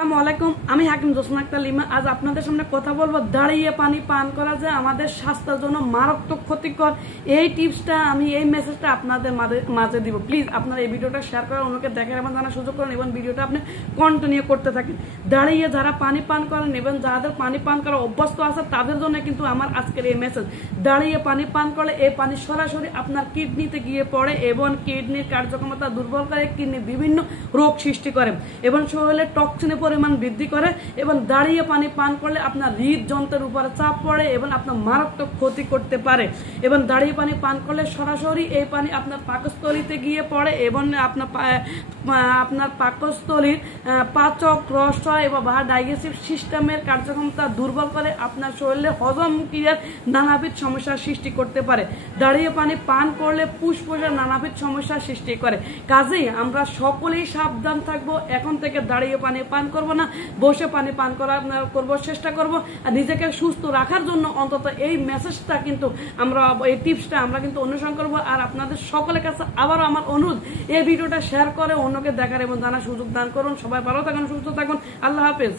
আসসালামু আলাইকুম, আমি হাকিম জোসনা আক্তার লিমা। আজ আপনাদের সামনে কথা বলবো দাঁড়িয়ে পানি পান করা যে আমাদের স্বাস্থ্যের জন্য মারাত্মক ক্ষতিকর। এই টিপসটা আমি এই মেসেজটা আপনাদের মাঝে দিব। প্লিজ আপনারা এই ভিডিওটা শেয়ার করেন, অন্যকে দেখার এবং জানার সুযোগ করেন এবং ভিডিওটা আপনি কন্টিনিউ করতে থাকেন। দাঁড়িয়ে যারা পানি পান করেন এবং যাদের পানি পান করা অভ্যস্ত আছে তাদের জন্য কিন্তু আমার আজকের এই মেসেজ। দাঁড়িয়ে পানি পান করলে এই পানি সরাসরি আপনার কিডনিতে গিয়ে পড়ে এবং কিডনির কার্যক্ষমতা দুর্বল করে, কিডনি বিভিন্ন রোগ সৃষ্টি করে এবং শরীরে টক্সিনের পরিমাণ বৃদ্ধি করে। এবং দাঁড়িয়ে পানি পান করলে আপনার হৃদযন্ত্রের উপরে চাপ পড়ে এবং আপনার মারাত্মক ক্ষতি করতে পারে। এবং দাঁড়িয়ে পানি পান করলে সরাসরি এই পানি আপনার পাকস্থলীতে গিয়ে পড়ে এবং আপনার পাকস্থলীর পাচক রস এবং ডাইজেস্টিভ সিস্টেমের কার্যক্ষমতা দুর্বল করে, আপনার শরীরে হজম ক্রিয়ার নানাবিধ সমস্যার সৃষ্টি করতে পারে। দাঁড়িয়ে পানি পান করলে ফুসফুসের নানাবিধ সমস্যার সৃষ্টি করে। কাজেই আমরা সকলেই সাবধান থাকবো, এখন থেকে দাঁড়িয়ে পানি পান করব না, বসে পানি পান করবো, চেষ্টা করব। আর নিজেকে সুস্থ রাখার জন্য অন্তত এই মেসেজটা কিন্তু আমরা, এই টিপসটা আমরা কিন্তু অনুসরণ করবো। আর আপনাদের সকলের কাছে আবারও আমার অনুরোধ, এই ভিডিওটা শেয়ার করে অন্যকে দেখার এবং জানার সুযোগ দান করুন। সবাই ভালো থাকুন, সুস্থ থাকুন, আল্লাহ হাফেজ।